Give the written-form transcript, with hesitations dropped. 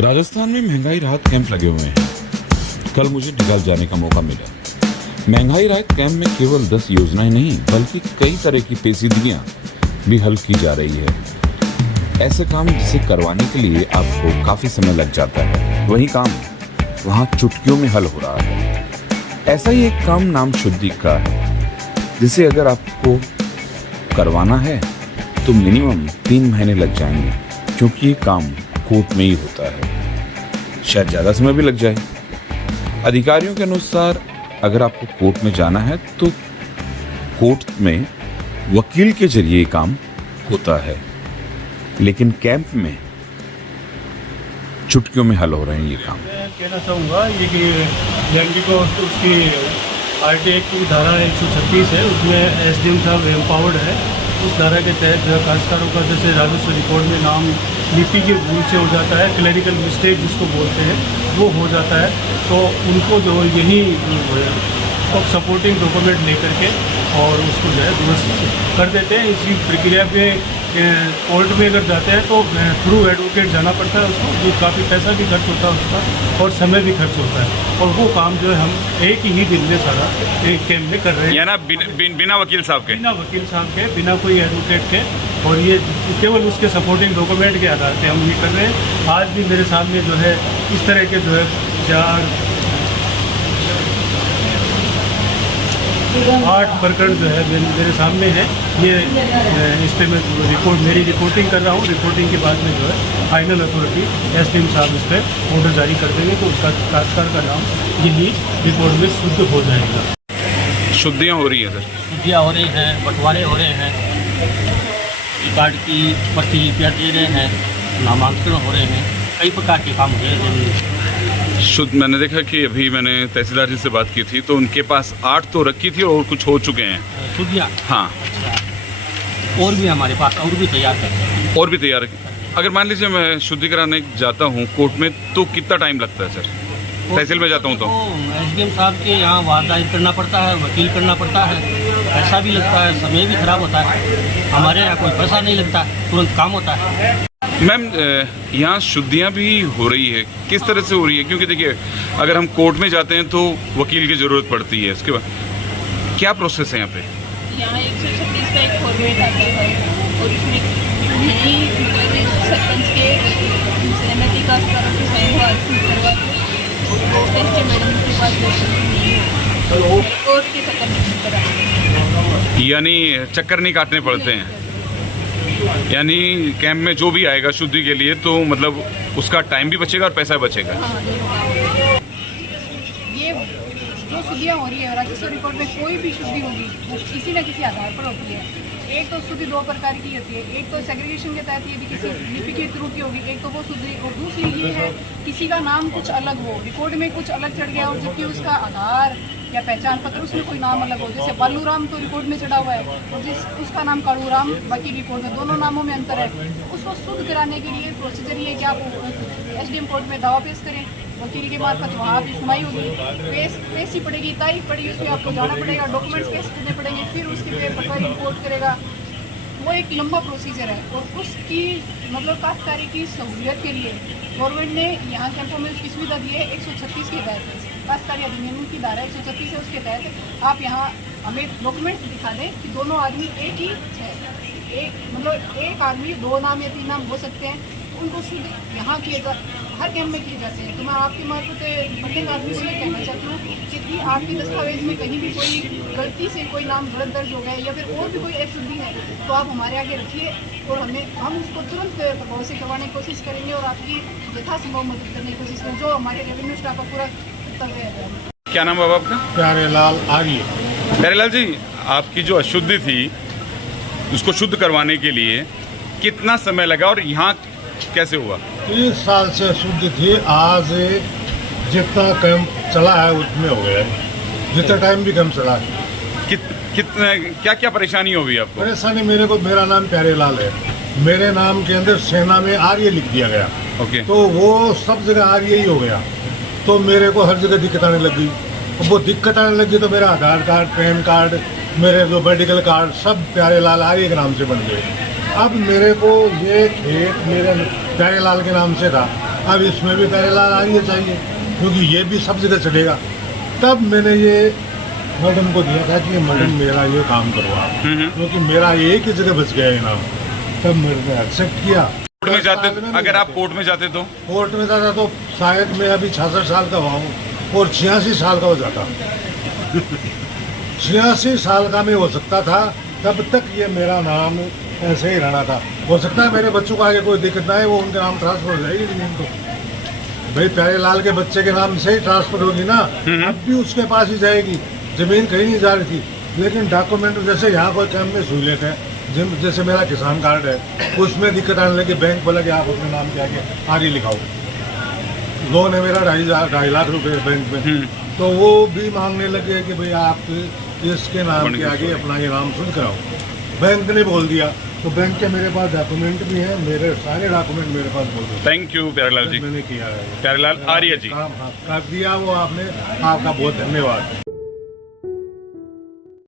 राजस्थान में महंगाई राहत कैंप लगे हुए हैं। कल मुझे निकाल जाने का मौका मिला। महंगाई राहत कैंप में केवल 10 योजनाएं नहीं बल्कि कई तरह की पेचीदगियां भी हल की जा रही है। ऐसे काम जिसे करवाने के लिए आपको काफी समय लग जाता है, वही काम वहां चुटकियों में हल हो रहा है। ऐसा ही एक काम नाम शुद्धि का है, जिसे अगर आपको करवाना है तो मिनिमम 3 महीने लग जाएंगे, क्योंकि ये काम कोर्ट में ही होता है। शायद ज़्यादा समय भी लग जाए। अधिकारियों के अनुसार अगर आपको कोर्ट में जाना है तो कोर्ट में वकील के जरिए काम होता है, लेकिन कैंप में चुटकियों में हल हो रहे हैं ये काम। मैं कहना चाहूँगा ये कि लैंडी को उसकी RTA की धारा 136 है, उसमें SDM साहब एम्पावर्ड है। उस धारा के तहत जो है काश्तकारों का जैसे राजस्व रिकॉर्ड में नाम लिपि के भूल से हो जाता है, क्लरिकल मिस्टेक जिसको बोलते हैं वो हो जाता है, तो उनको जो यही सपोर्टिंग डॉक्यूमेंट लेकर के और उसको जो है दुरुस्त कर देते हैं। इसी प्रक्रिया पे कोर्ट में अगर जाते हैं तो थ्रू एडवोकेट जाना पड़ता है उसको, जो काफ़ी पैसा भी खर्च होता है उसका और समय भी खर्च होता है, और वो काम जो है हम एक ही दिन में सारा एक कैंप में कर रहे हैं। या ना बिना वकील साहब के, बिना वकील साहब के, बिना कोई एडवोकेट के, और ये केवल उसके सपोर्टिंग डॉक्यूमेंट के आधार पर हम ये कर रहे हैं। आज भी मेरे सामने जो है इस तरह के जो है 8 प्रकरण जो है मेरे सामने है। ये इस पर मैं मेरी रिपोर्टिंग कर रहा हूँ। रिपोर्टिंग के बाद में जो है फाइनल अथॉरिटी SDM साहब इस पर ऑर्डर जारी कर देंगे, तो उसका काश्तकार का नाम यही रिपोर्ट में शुद्ध हो जाएगा। शुद्धियाँ हो रही है सर? शुद्धियाँ हो रही हैं, बंटवारे हो रहे हैं, रिकॉर्ड की प्रतिलिपियाँ दे रहे हैं, नामांकन हो रहे हैं, कई प्रकार के काम हो रहे हैं। शुद्ध मैंने देखा कि अभी मैंने तहसीलदार जी से बात की थी तो उनके पास 8 तो रखी थी और कुछ हो चुके हैं शुद्धियाँ। हाँ, और भी हमारे पास और भी तैयार करते हैं। और भी तैयार। अगर मान लीजिए मैं शुद्धि कराने जाता हूँ कोर्ट में तो कितना टाइम लगता है सर? तहसील में जाता हूँ तो SDM साहब के यहाँ वारदात करना पड़ता है, वकील करना पड़ता है, पैसा भी लगता है, समय भी खराब होता है। हमारे यहाँ कोई पैसा नहीं लगता, तुरंत काम होता है। मैम यहाँ शुद्धियाँ भी हो रही है, किस तरह से हो रही है? क्योंकि देखिए अगर हम कोर्ट में जाते हैं तो वकील की ज़रूरत पड़ती है, उसके बाद क्या प्रोसेस है यहाँ पे? यहाँ 136 का एक फॉर्मेट आता है और उसमें यही सरपंच के सहमति का करवा के मैडम के पास कोर्ट के यानी चक्कर नहीं काटने पड़ते हैं, यानी कैंप में जो भी आएगा शुद्धि के लिए तो मतलब उसका टाइम भी बचेगा और पैसा बचेगा। ये जो शुद्धियाँ हो रही है राजस्व रिकॉर्ड में कोई भी शुद्धि होगी वो किसी न किसी आधार पर होती है। एक तो शुद्धि 2 प्रकार की होती है, एक तो सेग्रीगेशन के तहत यदि किसी लिपि की त्रुटि होगी, एक तो वो शुद्धि, और दूसरी ये है किसी का नाम कुछ अलग हो, रिकॉर्ड में कुछ अलग चढ़ गया और जबकि उसका आधार या पहचान पत्र उसमें कोई नाम अलग हो। जैसे बालूराम तो रिकॉर्ड में चढ़ा हुआ है और उसका नाम कालूराम बाकी रिकॉर्ड में, दोनों नामों में अंतर है। उसको शुद्ध कराने के लिए प्रोसीजर ये कि आप SDM कोर्ट में दावा पेश करें, वकील के मार्फत वहाँ आपकी सुनवाई होगी, पेश ही पड़ेगी, तारीख पड़ेगी, उसमें आपको जाना पड़ेगा, डॉक्यूमेंट्स पेश करने पड़ेंगे, फिर उसके पे पटवारी रिपोर्ट करेगा। वो एक लंबा प्रोसीजर है और उसकी मतलब काश्तकारी की सहूलियत के लिए गवर्नमेंट ने यहाँ कैंपों में उसकी सुविधा दी है। 136 के तहत काश्तकारी अधिनियम की धारा 136 है, उसके तहत आप यहाँ हमें डॉक्यूमेंट्स दिखा दें कि दोनों आदमी एक ही है, एक मतलब एक आदमी 2 नाम या 3 नाम हो सकते हैं, उनको शुद्ध यहाँ किए हर कैंप में किए जाते हैं। तो मैं आपके मार्फत प्रत्येक आदमी को ये कहना चाहती हूँ कि आपके दस्तावेज में कहीं भी कोई गलती से कोई नाम गलत दर्ज हो गया या फिर और भी कोई अशुद्धि है तो आप हमारे आगे रखिए और हम उसको तुरंत प्रभाव से करवाने की कोशिश करेंगे और आपकी यथासंभव मदद करने की कोशिश करेंगे, जो हमारे रेवेन्यू स्टाफ का पूरा कर्तव्य है। क्या नाम है आपका? प्यारेलाल आर्य। प्यारेलाल जी, आपकी जो अशुद्धि थी उसको शुद्ध करवाने के लिए कितना समय लगा और यहाँ कैसे हुआ? 30 साल से शुद्ध थी, आज जितना कैंप चला है उसमें हो गया, जितना टाइम भी कम चला है। कितना क्या क्या परेशानी हुई आपको? परेशानी मेरा नाम प्यारेलाल है, मेरे नाम के अंदर सेना में आर्य लिख दिया गया। ओके। तो वो सब जगह आर्य ही हो गया, तो मेरे को हर जगह दिक्कत आने लगी। वो दिक्कत आने लगी तो मेरा आधार कार्ड, पैन कार्ड, मेरे जो मेडिकल कार्ड सब प्यारेलाल आर्य के नाम से बन गए। अब मेरे को ये खेत मेरे प्यारेलाल के नाम से था, अब इसमें भी प्यारेलाल आर्य चाहिए क्योंकि ये भी सब जगह चलेगा। तब मैंने ये मैडम को दिया था कि मैडम मेरा ये काम करवा, क्योंकि मेरा एक ही जगह बच गया इनाम। तब मैंने एक्सेप्ट किया। कोर्ट में जाते, अगर आप कोर्ट में जाते तो कोर्ट में जाता तो शायद मैं अभी 66 साल का हुआ हूँ और 86 साल का हो जाता। 86 साल का मैं हो सकता था, तब तक ये मेरा नाम ऐसे ही रहना था। हो सकता है मेरे बच्चों को आगे कोई दिक्कत ना है, वो उनके नाम ट्रांसफर हो जाएगी जमीन तो। भाई प्यारेलाल के बच्चे के नाम से ही ट्रांसफर होगी ना, अब भी उसके पास ही जाएगी। जमीन कहीं नहीं जा रही थी, लेकिन डॉक्यूमेंट जैसे यहाँ कोई कैंप में सहूलियत है, जैसे मेरा किसान कार्ड है, उसमें दिक्कत आने लगी। बैंक बोला कि आप अपने नाम के आगे आगे लिखाओ। लोन है मेरा 2.5 लाख रुपए बैंक में, तो वो भी मांगने लगे कि भाई आप इसके नाम के आगे अपना ये नाम शुद्ध कराओ। बैंक ने बोल दिया, तो बैंक के मेरे पास डॉक्यूमेंट भी है, मेरे सारे डॉक्यूमेंट मेरे पास बोल दिए। थैंक यू प्यारेलाल जी, मैंने किया है प्यारेलाल आर्य जी। काम कर दिया वो आपने, आपका बहुत धन्यवाद।